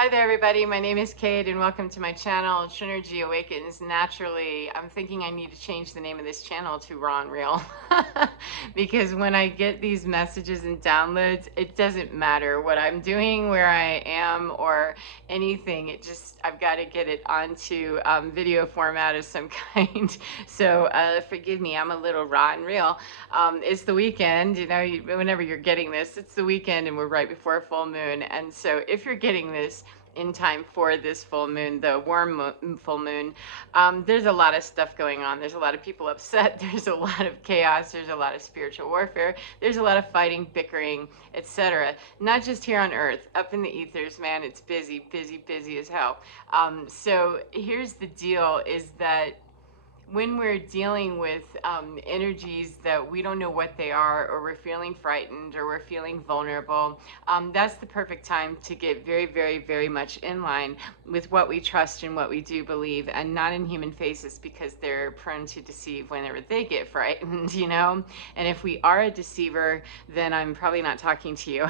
Hi there, everybody. My name is Kate, and welcome to my channel, Trinergy Awakens Naturally. I'm thinking I need to change the name of this channel to Raw and Real because when I get these messages and downloads, it doesn't matter what I'm doing, where I am, or anything. I've got to get it onto video format of some kind. So forgive me, I'm a little raw and real. It's the weekend, whenever you're getting this, it's the weekend, and we're right before a full moon. And so if you're getting this in time for this full moon, the full moon, there's a lot of stuff going on. There's a lot of people upset. There's a lot of chaos. There's a lot of spiritual warfare. There's a lot of fighting, bickering, etc. Not just here on Earth, up in the ethers, man. It's busy, busy, busy as hell. So here's the deal: is that when we're dealing with energies that we don't know what they are, or we're feeling frightened, or we're feeling vulnerable, that's the perfect time to get very, very, very much in line with what we trust and what we do believe, and not in human faces, because they're prone to deceive whenever they get frightened, And if we are a deceiver, then I'm probably not talking to you.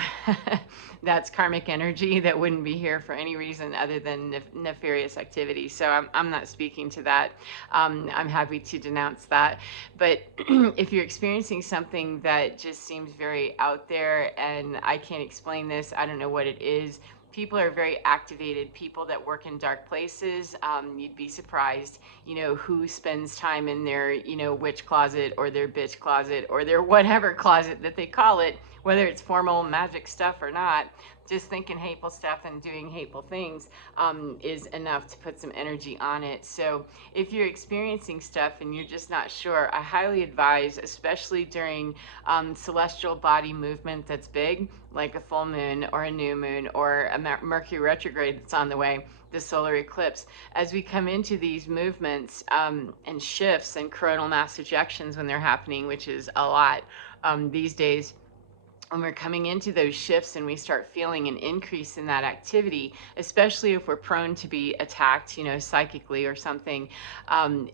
That's karmic energy that wouldn't be here for any reason other than nefarious activity. So I'm not speaking to that. I'm happy to denounce that. But if you're experiencing something that just seems very out there and I can't explain this, I don't know what it is. People are very activated. People that work in dark places, you'd be surprised, who spends time in their, witch closet, or their bitch closet, or their whatever closet that they call it, whether it's formal magic stuff or not. Just thinking hateful stuff and doing hateful things is enough to put some energy on it. So if you're experiencing stuff and you're just not sure, I highly advise, especially during celestial body movement that's big, like a full moon or a new moon or a Mercury retrograde that's on the way, the solar eclipse, as we come into these movements and shifts and coronal mass ejections when they're happening, which is a lot these days. When we're coming into those shifts and we start feeling an increase in that activity, especially if we're prone to be attacked, psychically or something,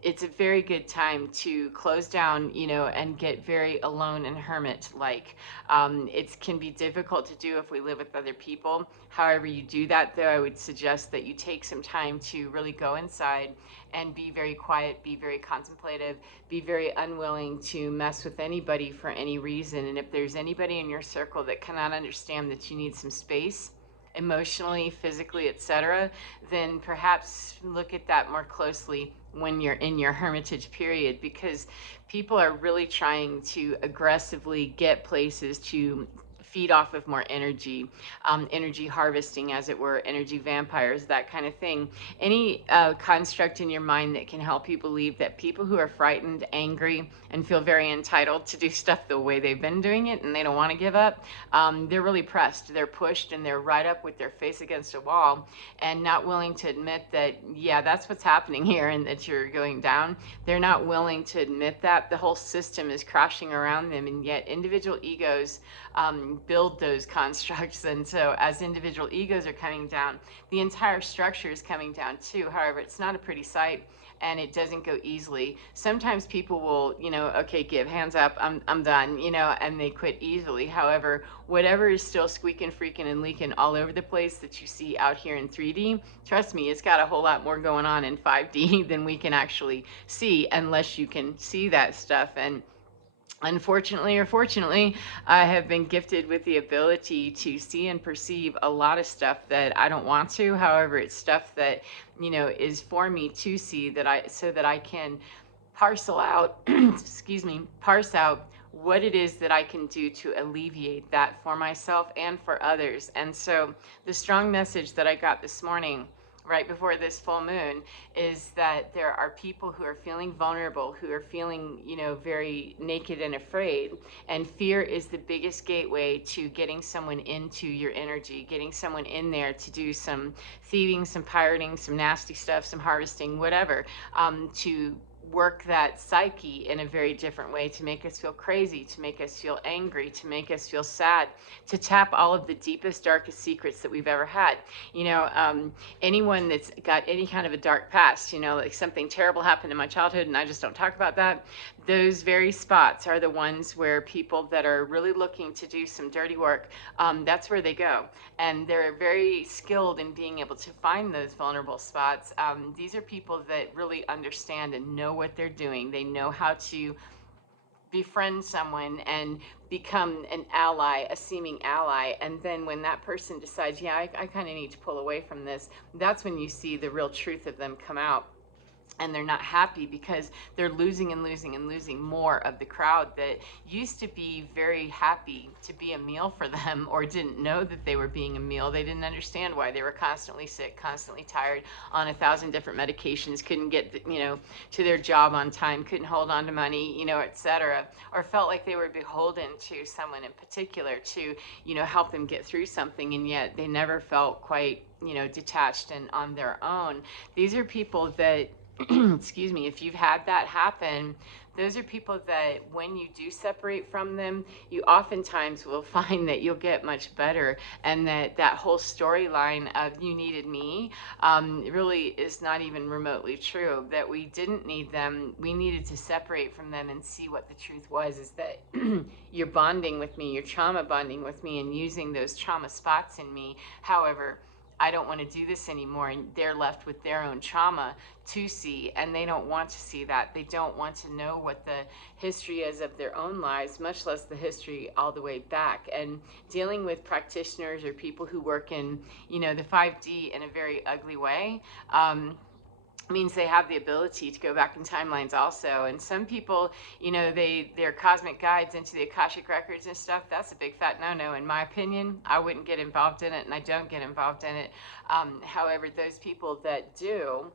it's a very good time to close down, and get very alone and hermit-like. It can be difficult to do if we live with other people. However you do that, though, I would suggest that you take some time to really go inside and be very quiet, be very contemplative, be very unwilling to mess with anybody for any reason. And if there's anybody in your circle that cannot understand that you need some space, emotionally, physically, etc., then perhaps look at that more closely when you're in your hermitage period, because people are really trying to aggressively get places to feed off of more energy, energy harvesting, as it were, energy vampires, that kind of thing. Any construct in your mind that can help you believe that people who are frightened, angry, and feel very entitled to do stuff the way they've been doing it and they don't want to give up, they're really pressed, they're pushed, and they're right up with their face against a wall and not willing to admit that, yeah, that's what's happening here and that you're going down. They're not willing to admit that the whole system is crashing around them, and yet individual egos build those constructs. And so as individual egos are coming down, the entire structure is coming down too. However, it's not a pretty sight, and it doesn't go easily. Sometimes people will, okay, give hands up, I'm done, and they quit easily. However, whatever is still squeaking, freaking, and leaking all over the place that you see out here in 3D, trust me, it's got a whole lot more going on in 5D than we can actually see, unless you can see that stuff. And unfortunately or fortunately, I have been gifted with the ability to see and perceive a lot of stuff that I don't want to. However, it's stuff that, is for me to see, so that I can parcel out, parse out what it is that I can do to alleviate that for myself and for others. And so the strong message that I got this morning, right before this full moon, is that there are people who are feeling vulnerable, who are feeling, very naked and afraid. And fear is the biggest gateway to getting someone into your energy, getting someone in there to do some thieving, some pirating, some nasty stuff, some harvesting, whatever, to work that psyche in a very different way, to make us feel crazy, to make us feel angry, to make us feel sad, to tap all of the deepest, darkest secrets that we've ever had. Anyone that's got any kind of a dark past, like something terrible happened in my childhood and I just don't talk about that, those very spots are the ones where people that are really looking to do some dirty work, that's where they go. And they're very skilled in being able to find those vulnerable spots. These are people that really understand and know what they're doing. They know how to befriend someone and become an ally, a seeming ally. And then when that person decides, yeah, I kind of need to pull away from this, that's when you see the real truth of them come out. And they're not happy because they're losing and losing and losing more of the crowd that used to be very happy to be a meal for them, or didn't know that they were being a meal. They didn't understand why they were constantly sick, constantly tired, on 1,000 different medications, couldn't get to their job on time, couldn't hold on to money, etc., or felt like they were beholden to someone in particular to help them get through something, and yet they never felt quite detached and on their own. These are people that excuse me, if you've had that happen, those are people that when you do separate from them, you oftentimes will find that you'll get much better, and that whole storyline of you needed me really is not even remotely true. That we didn't need them, we needed to separate from them and see what the truth was, is that you're bonding with me, you're trauma bonding with me and using those trauma spots in me. However, I don't want to do this anymore, and they're left with their own trauma to see, and they don't want to see that. They don't want to know what the history is of their own lives, much less the history all the way back. And dealing with practitioners or people who work in the 5D in a very ugly way, means they have the ability to go back in timelines also. And some people, they're cosmic guides into the Akashic records and stuff. That's a big fat no-no, in my opinion. I wouldn't get involved in it, and I don't get involved in it. However, those people that do,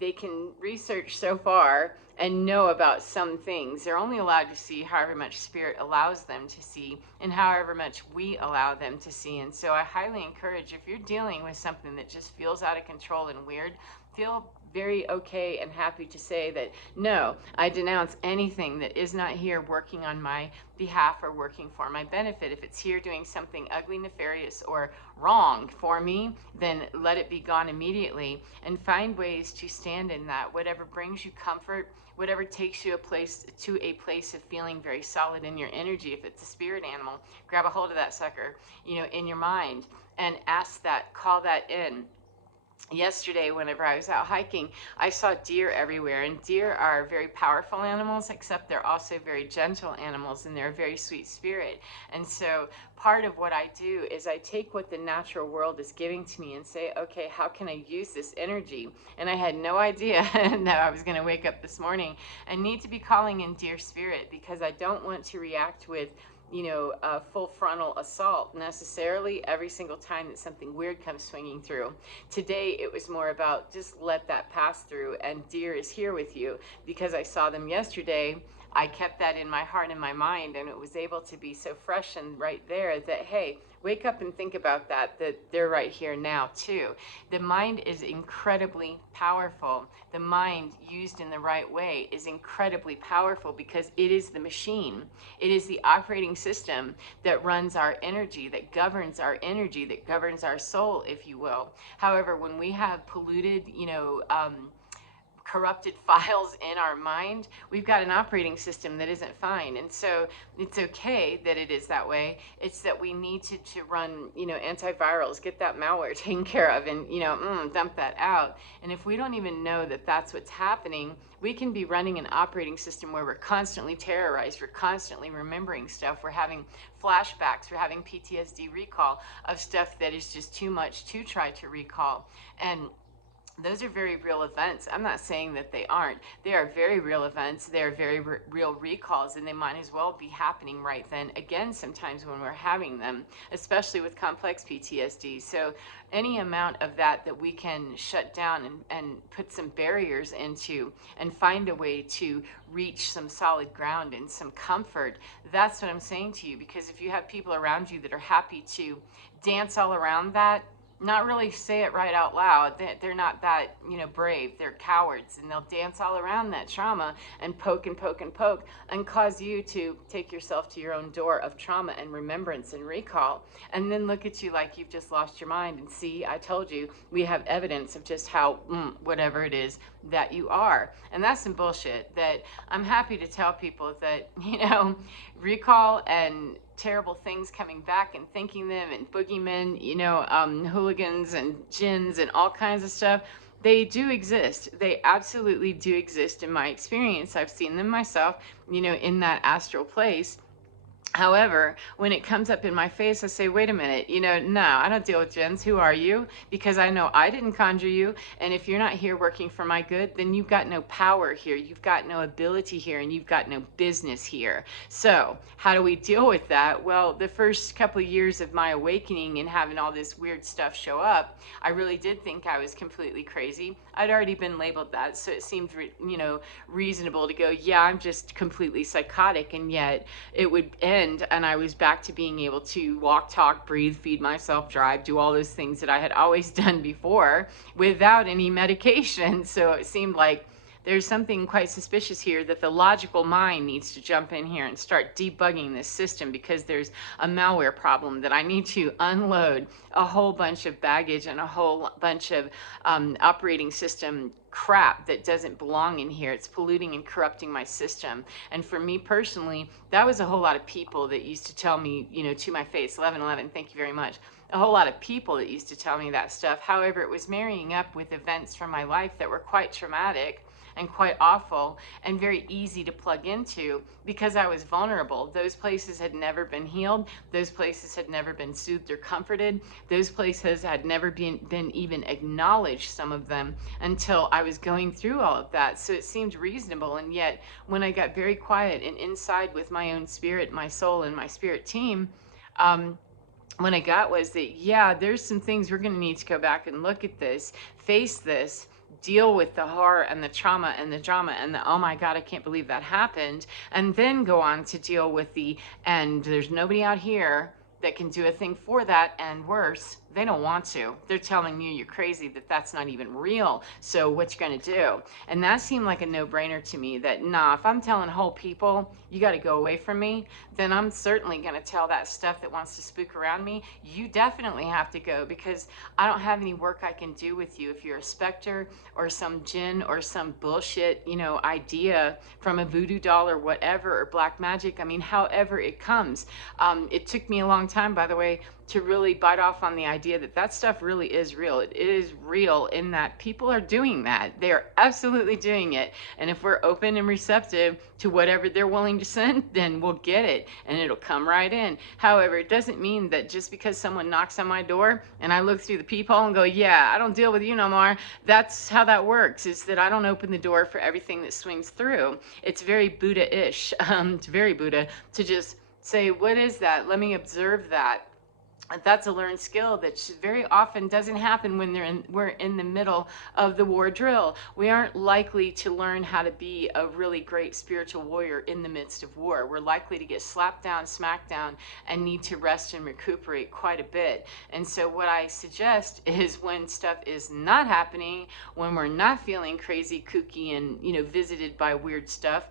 they can research so far and know about some things. They're only allowed to see however much spirit allows them to see, and however much we allow them to see. And so I highly encourage, if you're dealing with something that just feels out of control and weird, feel very okay and happy to say that, no, I denounce anything that is not here working on my behalf or working for my benefit. If it's here doing something ugly, nefarious, or wrong for me, then let it be gone immediately, and find ways to stand in that. Whatever brings you comfort, whatever takes you to a place of feeling very solid in your energy. If it's a spirit animal, grab a hold of that sucker, in your mind, and ask that, call that in. Yesterday, whenever I was out hiking, I saw deer everywhere, and deer are very powerful animals, except they're also very gentle animals, and they're a very sweet spirit. And so part of what I do is I take what the natural world is giving to me and say, okay, how can I use this energy? And I had no idea that I was going to wake up this morning and need to be calling in deer spirit, because I don't want to react with a full frontal assault necessarily every single time that something weird comes swinging through. Today, it was more about just let that pass through, and deer is here with you. Because I saw them yesterday, I kept that in my heart and my mind, and it was able to be so fresh and right there that, hey, wake up and think about that they're right here now too. The mind is incredibly powerful. The mind used in the right way is incredibly powerful, because it is the machine. It is the operating system that runs our energy, that governs our energy, that governs our soul, if you will. However, when we have polluted, corrupted files in our mind, we've got an operating system that isn't fine. And so it's okay that it is that way. It's that we need to run, antivirals, get that malware taken care of, and, dump that out. And if we don't even know that that's what's happening, we can be running an operating system where we're constantly terrorized, we're constantly remembering stuff, we're having flashbacks, we're having PTSD recall of stuff that is just too much to try to recall. And those are very real events. I'm not saying that they aren't. They are very real events. They are very real recalls, and they might as well be happening right then again sometimes when we're having them, especially with complex PTSD. So any amount of that we can shut down and put some barriers into, and find a way to reach some solid ground and some comfort, that's what I'm saying to you. Because if you have people around you that are happy to dance all around that, not really say it right out loud. They're not that, brave. They're cowards, and they'll dance all around that trauma and poke and poke and poke and cause you to take yourself to your own door of trauma and remembrance and recall, and then look at you like you've just lost your mind. And see, I told you, we have evidence of just how whatever it is that you are. And that's some bullshit that I'm happy to tell people that, recall and terrible things coming back and thinking them, and boogeymen, hooligans and jinns and all kinds of stuff. They do exist. They absolutely do exist in my experience. I've seen them myself, in that astral place. However, when it comes up in my face, I say, wait a minute, no, I don't deal with jinns. Who are you? Because I know I didn't conjure you. And if you're not here working for my good, then you've got no power here. You've got no ability here, and you've got no business here. So how do we deal with that? Well, the first couple of years of my awakening and having all this weird stuff show up, I really did think I was completely crazy. I'd already been labeled that. So it seemed, reasonable to go, yeah, I'm just completely psychotic. And yet it would end, and I was back to being able to walk, talk, breathe, feed myself, drive, do all those things that I had always done before without any medication. So it seemed like there's something quite suspicious here, that the logical mind needs to jump in here and start debugging this system, because there's a malware problem that I need to unload a whole bunch of baggage and a whole bunch of operating system crap that doesn't belong in here. It's polluting and corrupting my system. And for me personally, that was a whole lot of people that used to tell me, to my face, 1111, thank you very much. A whole lot of people that used to tell me that stuff. However, it was marrying up with events from my life that were quite traumatic and quite awful and very easy to plug into, because I was vulnerable. Those places had never been healed. Those places had never been soothed or comforted. Those places had never been even acknowledged, some of them, until I was going through all of that. So it seemed reasonable. And yet when I got very quiet and inside with my own spirit, my soul, and my spirit team, when I got was that, yeah, there's some things we're going to need to go back and look at this, face this, deal with the horror and the trauma and the drama and the, oh my God, I can't believe that happened. And then go on to deal with and there's nobody out here that can do a thing for that, and worse, they don't want to. They're telling you you're crazy, that that's not even real. So what you gonna do? And that seemed like a no-brainer to me, that nah, if I'm telling whole people, you gotta go away from me, then I'm certainly gonna tell that stuff that wants to spook around me, you definitely have to go, because I don't have any work I can do with you. If you're a specter or some jinn or some bullshit, idea from a voodoo doll or whatever, or black magic, I mean, however it comes. It took me a long time, by the way, to really bite off on the idea that that stuff really is real. It is real in that people are doing that. They are absolutely doing it. And if we're open and receptive to whatever they're willing to send, then we'll get it and it'll come right in. However, it doesn't mean that just because someone knocks on my door and I look through the peephole and go, yeah, I don't deal with you no more. That's how that works, is that I don't open the door for everything that swings through. It's very Buddha-ish. It's very Buddha to just say, what is that? Let me observe that. That's a learned skill that very often doesn't happen when we're in the middle of the war drill. We aren't likely to learn how to be a really great spiritual warrior in the midst of war. We're likely to get slapped down, smacked down, and need to rest and recuperate quite a bit. And so what I suggest is, when stuff is not happening, when we're not feeling crazy, kooky, and visited by weird stuff,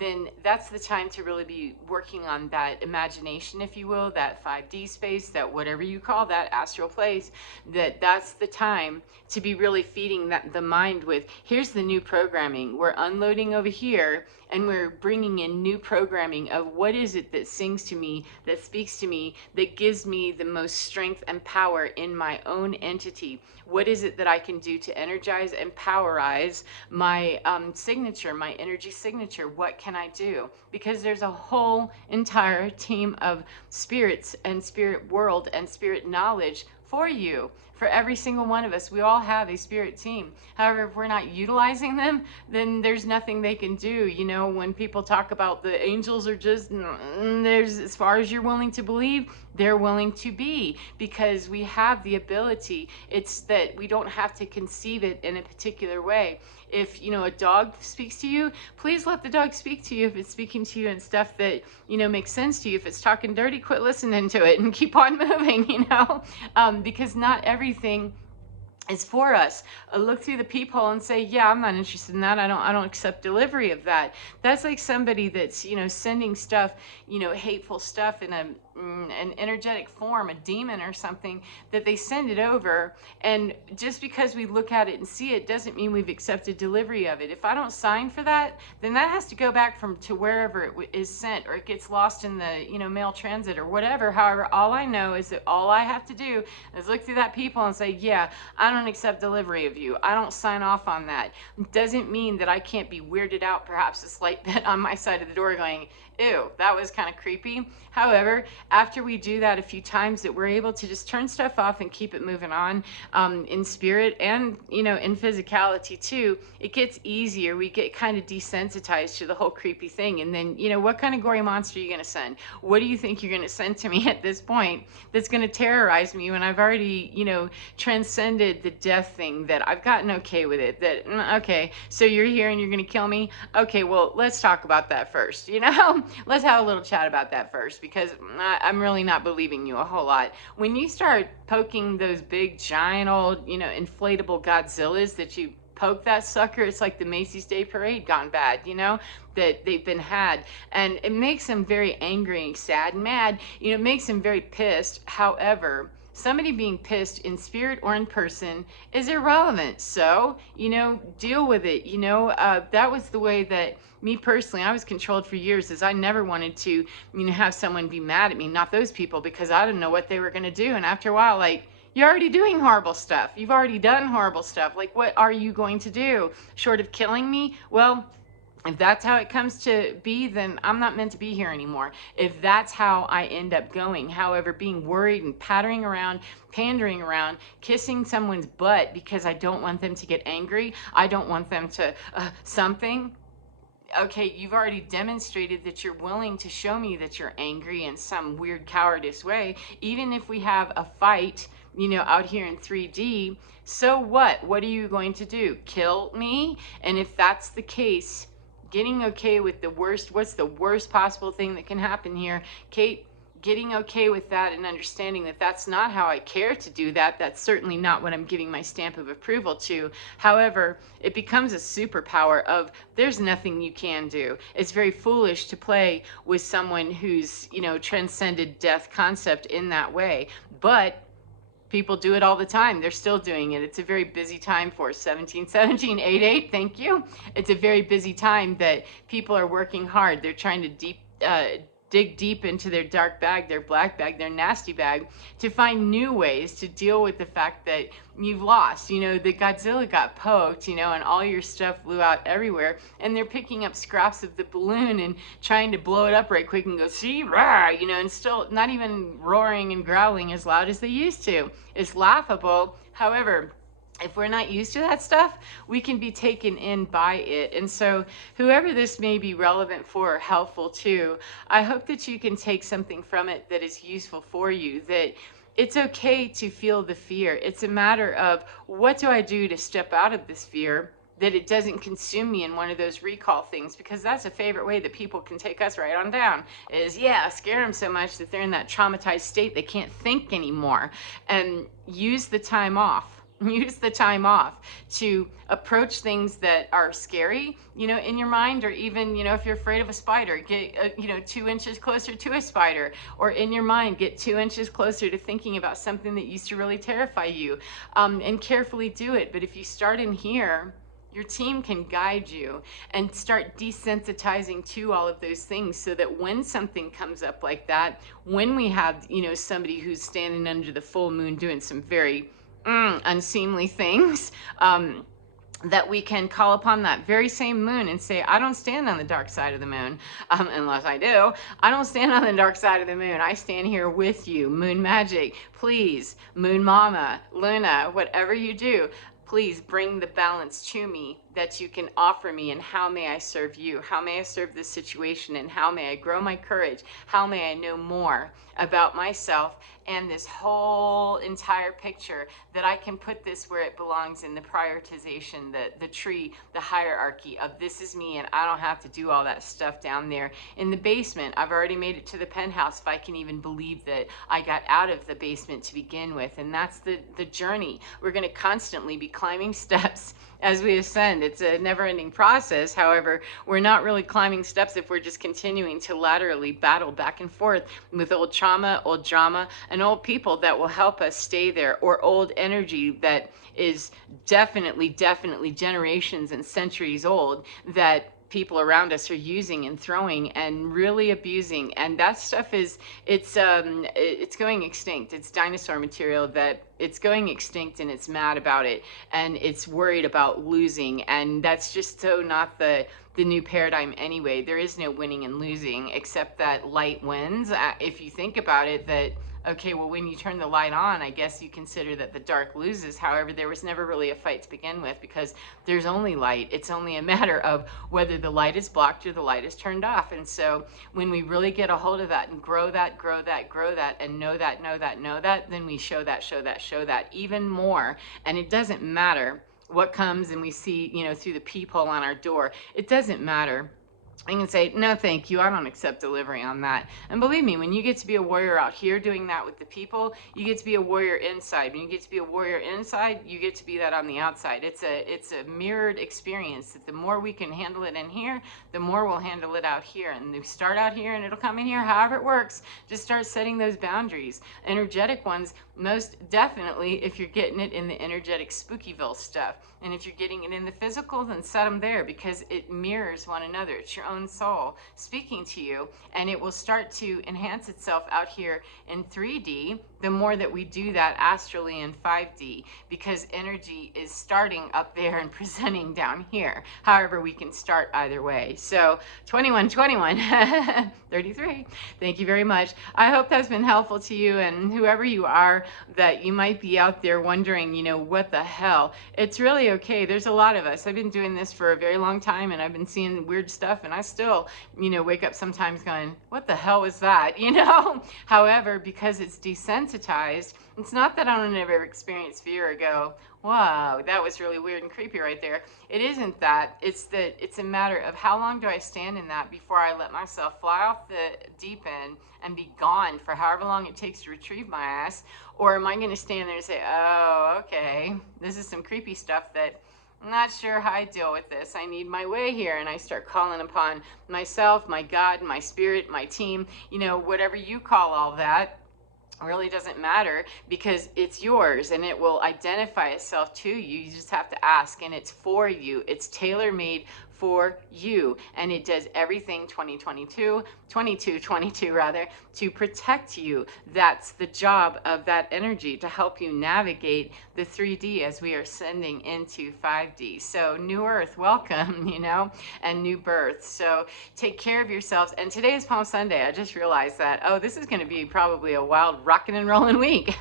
then that's the time to really be working on that imagination, if you will, that 5D space, that whatever you call that astral place, that's the time to be really feeding the mind with, here's the new programming. We're unloading over here, and we're bringing in new programming of what is it that sings to me, that speaks to me, that gives me the most strength and power in my own entity. What is it that I can do to energize and powerize my signature, my energy signature? What can I do? Because there's a whole entire team of spirits and spirit world and spirit knowledge for you. For every single one of us, we all have a spirit team. However, if we're not utilizing them, then there's nothing they can do. When people talk about the angels are just, there's, as far as you're willing to believe, they're willing to be, because we have the ability. It's that we don't have to conceive it in a particular way. If, you know, a dog speaks to you, please let the dog speak to you. If it's speaking to you and stuff that, you know, makes sense to you. If it's talking dirty, quit listening to it and keep on moving, you know, because not everything is for us. Look through the peephole and say, yeah, I'm not interested in that. I don't accept delivery of that. That's like somebody that's, you know, sending stuff, you know, hateful stuff in an energetic form, a demon or something, that they send it over. And just because we look at it and see it doesn't mean we've accepted delivery of it. If I don't sign for that, then that has to go back to wherever it is sent, or it gets lost in the, you know, mail transit or whatever. However, all I know is that all I have to do is look through that peephole and say, yeah, I don't accept delivery of you. I don't sign off on that. It doesn't mean that I can't be weirded out, perhaps a slight bit on my side of the door going, ew, that was kind of creepy. However, after we do that a few times, that we're able to just turn stuff off and keep it moving on, in spirit and, you know, in physicality too, it gets easier. We get kind of desensitized to the whole creepy thing. And then, you know, what kind of gory monster are you going to send? What do you think you're going to send to me at this point that's going to terrorize me when I've already, you know, transcended the death thing, that I've gotten okay with it? That, okay, so you're here and you're going to kill me? Okay, well, let's talk about that first, you know? Let's have a little chat about that first, because I'm really not believing you a whole lot. When you start poking those big, giant old, you know, inflatable Godzillas, that you poke that sucker, it's like the Macy's Day Parade gone bad, you know, that they've been had. And it makes them very angry and sad and mad. You know, it makes them very pissed. However, somebody being pissed in spirit or in person is irrelevant. So, you know, deal with it. You know, that was the way that me personally, I was controlled for years, is I never wanted to, you know, have someone be mad at me, not those people, because I didn't know what they were going to do. And after a while, like, you're already doing horrible stuff. You've already done horrible stuff. Like, what are you going to do short of killing me? Well, if that's how it comes to be, then I'm not meant to be here anymore. If that's how I end up going. However, being worried and pattering around, pandering around, kissing someone's butt because I don't want them to get angry, I don't want them to something. Okay, you've already demonstrated that you're willing to show me that you're angry in some weird cowardice way. Even if we have a fight, you know, out here in 3D, so what? What are you going to do? Kill me? And if that's the case, getting okay with the worst, what's the worst possible thing that can happen here? Kate, getting okay with that and understanding that that's not how I care to do that. That's certainly not what I'm giving my stamp of approval to. However, it becomes a superpower of there's nothing you can do. It's very foolish to play with someone who's, you know, transcended death concept in that way. But people do it all the time. They're still doing it. It's a very busy time for 171788. Thank you. It's a very busy time that people are working hard. They're trying to dig deep into their dark bag, their black bag, their nasty bag, to find new ways to deal with the fact that you've lost. You know, the Godzilla got poked, you know, and all your stuff flew out everywhere, and they're picking up scraps of the balloon and trying to blow it up right quick and go, see, rah, you know, and still not even roaring and growling as loud as they used to. It's laughable. However, if we're not used to that stuff, we can be taken in by it. And so whoever this may be relevant for or helpful to, I hope that you can take something from it that is useful for you, that it's okay to feel the fear. It's a matter of, what do I do to step out of this fear, that it doesn't consume me in one of those recall things, because that's a favorite way that people can take us right on down, is, yeah, scare them so much that they're in that traumatized state they can't think anymore. And use the time off. Use the time off to approach things that are scary, you know, in your mind, or even, you know, if you're afraid of a spider, get, you know, 2 inches closer to a spider, or in your mind, get 2 inches closer to thinking about something that used to really terrify you, and carefully do it. But if you start in here, your team can guide you and start desensitizing to all of those things, so that when something comes up like that, when we have, you know, somebody who's standing under the full moon doing some very unseemly things, that we can call upon that very same moon and say, I don't stand on the dark side of the moon, unless I do. I don't stand on the dark side of the moon. I stand here with you. Moon magic, please, moon mama, Luna, whatever you do, please bring the balance to me that you can offer me, and how may I serve you? How may I serve this situation? And how may I grow my courage? How may I know more about myself and this whole entire picture, that I can put this where it belongs in the prioritization, the tree, the hierarchy of this is me, and I don't have to do all that stuff down there in the basement. I've already made it to the penthouse, if I can even believe that I got out of the basement to begin with. And that's the journey. We're going to constantly be climbing steps as we ascend. It's a never-ending process. However, we're not really climbing steps if we're just continuing to laterally battle back and forth with old trauma, old drama, and old people that will help us stay there, or old energy that is definitely generations and centuries old, that people around us are using and throwing and really abusing. And that stuff is, it's going extinct. It's dinosaur material that it's going extinct, and it's mad about it, and it's worried about losing. And that's just so not the new paradigm anyway. There is no winning and losing, except that light wins. If you think about it, that okay, well, when you turn the light on, I guess you consider that the dark loses. However, there was never really a fight to begin with, because there's only light. It's only a matter of whether the light is blocked or the light is turned off. And so when we really get a hold of that and grow that, and know that, then we show that even more. And it doesn't matter what comes and we see, through the peephole on our door. It doesn't matter. I can say, no, thank you. I don't accept delivery on that. And believe me, when you get to be a warrior out here doing that with the people, you get to be a warrior inside. When you get to be a warrior inside, you get to be that on the outside. It's a mirrored experience, that the more we can handle it in here, the more we'll handle it out here. And we start out here and it'll come in here, however it works. Just start setting those boundaries. Energetic ones, most definitely, if you're getting it in the energetic Spookyville stuff. And if you're getting it in the physical, then set them there, because it mirrors one another. It's your own soul speaking to you, and it will start to enhance itself out here in 3D the more that we do that astrally in 5D, because energy is starting up there and presenting down here. However, we can start either way. So 2121 33, thank you very much. I hope that's been helpful to you, and whoever you are that you might be out there wondering, what the hell. It's really okay. There's a lot of us. I've been doing this for a very long time, and I've been seeing weird stuff, and I still, wake up sometimes going, what the hell was that? However, because it's desensitized, it's not that I don't ever experience fear or go, wow, that was really weird and creepy right there. It isn't that. It's that it's a matter of how long do I stand in that before I let myself fly off the deep end and be gone for however long it takes to retrieve my ass. Or am I going to stand there and say, oh, okay, this is some creepy stuff that I'm not sure how I deal with this. I need my way here. And I start calling upon myself, my God, my spirit, my team, whatever you call all that. Really doesn't matter, because it's yours and it will identify itself to you. You just have to ask, and it's for you. It's tailor-made for you, and it does everything 2222 rather, to protect you. That's the job of that energy, to help you navigate the 3D as we are ascending into 5D. So new earth, welcome, and new birth. So take care of yourselves. And today is Palm Sunday. I just realized that, oh, this is going to be probably a wild rocking and rolling week.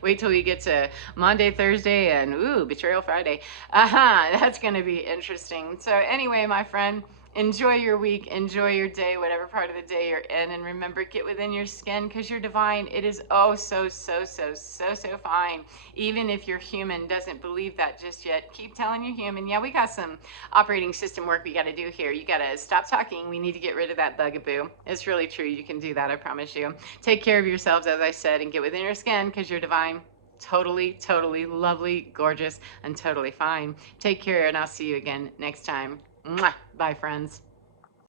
Wait till we get to Monday, Thursday, and ooh, Betrayal Friday. That's going to be interesting. So anyway, my friend, enjoy your week, enjoy your day, whatever part of the day you're in, and remember, get within your skin, because you're divine. It is oh so fine. Even if your human doesn't believe that just yet, keep telling your human, yeah, we got some operating system work we got to do here. You got to stop talking. We need to get rid of that bugaboo. It's really true. You can do that, I promise you. Take care of yourselves, as I said, and get within your skin, because you're divine. Totally lovely, gorgeous, and totally fine. Take care, and I'll see you again next time. Mwah. Bye, friends.